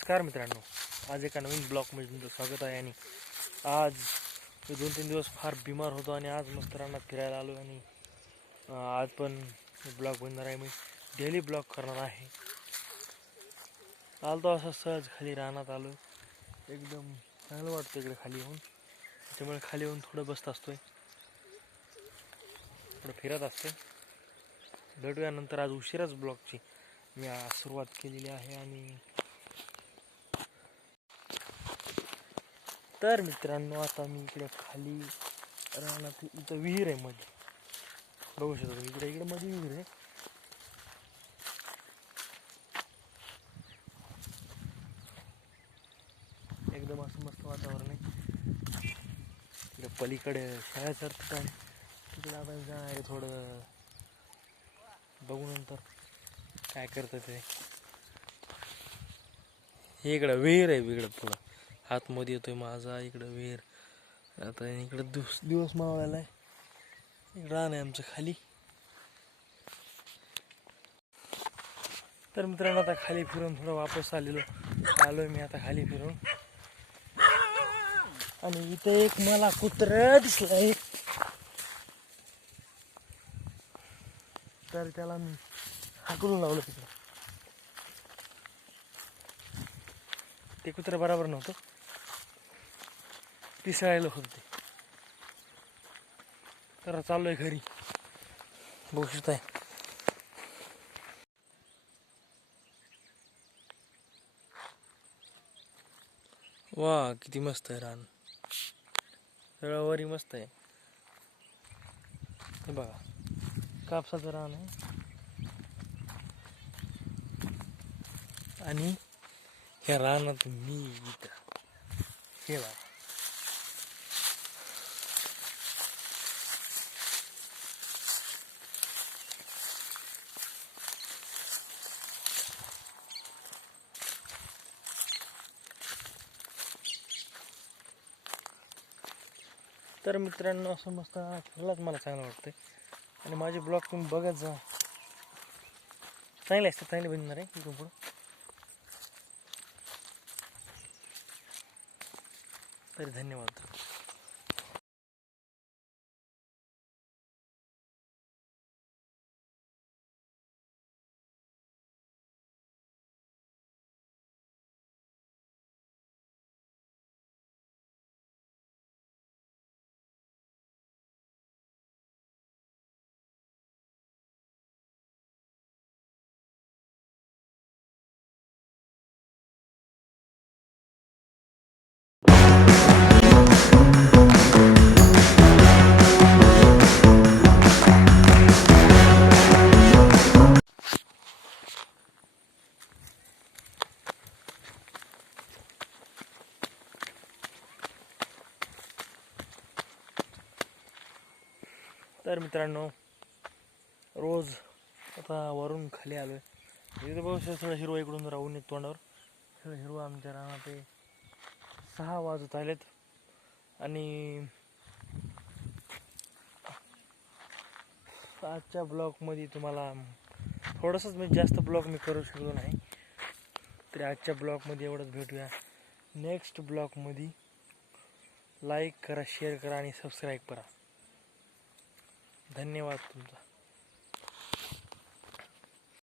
नमस्कार मित्रांनो, आज एका नवीन ब्लॉगमध्ये तुमचं स्वागत आहे. आणि आज 2-3 दिवस फार बिमार होतो आणि आज मस्त रानात फिरायला आलो. आणि आज पण ब्लॉग बनणार आहे. मी डेली ब्लॉग करणार आहे. आलो तो असं सहज खाली रानात आलो. एकदम चांगलं वाटतं इकडे खाली येऊन. त्यामुळे खाली येऊन थोडं बसत असतोय, थोडं फिरत असतोय. भेटूया नंतर. आज उशिराच ब्लॉगची मी सुरुवात केलेली आहे. आणि तर मित्रांनो, आता मी इकडे खाली रानात, इथं विहीर आहे मध्ये, बघू शकतो. इकडे मध्ये विहीर आहे. एकदम असं मस्त वातावरण आहे. इकडे पलीकडे शाळेचं ठिकाण, तिकडे आपण जाणार आहे. थोडं बघू नंतर काय करतं ते. हे इकडं विहीर आहे. इकडं थोडं आतमध्ये येतोय माझा. इकडं विहीर. आता इकडे दिवस मावळायला आहे. इकडं रान आहे आमचं खाली. तर मित्रांनो, आता खाली फिरून थोडं वापस आलोय मी आता खाली फिरून. आणि इथे एक मला कुत्रा दिसलाय, तर त्याला मी हाकलून लावलं तिकडं. ते कुत्रा बरोबर नव्हतं, पिसाळायला होतं ते. तर चाललोय घरी. बघू शकताय. वा, किती मस्त आहे रान. सगळं वरी मस्त आहे. हे बघा, कापसाचं रान आहे. आणि ह्या रानात मी इथं हे बघा. तर मित्रांनो, असं मस्त फिरलाच मला चांगलं वाटतंय. आणि माझे ब्लॉग तुम्ही बघत जा, चांगले असतात, चांगले बनणार आहे इथून पुढं. तरी धन्यवाद. तर मित्रांनो, रोज आता वरून खाली आलोय. इथे बघू शकता, थोडं हिरवा इकडून राहून येत तोंडावर. सगळं हिरवा आमच्या रानात. ते 6 वाजत आलेत. आणि आजच्या ब्लॉगमध्ये तुम्हाला थोडंसंच, मी जास्त ब्लॉग मी करू शकलो नाही. तरी आजच्या ब्लॉगमध्ये एवढंच. भेटूया नेक्स्ट ब्लॉगमध्ये. लाईक करा, शेअर करा आणि सबस्क्राईब करा. धन्यवाद तुमचा.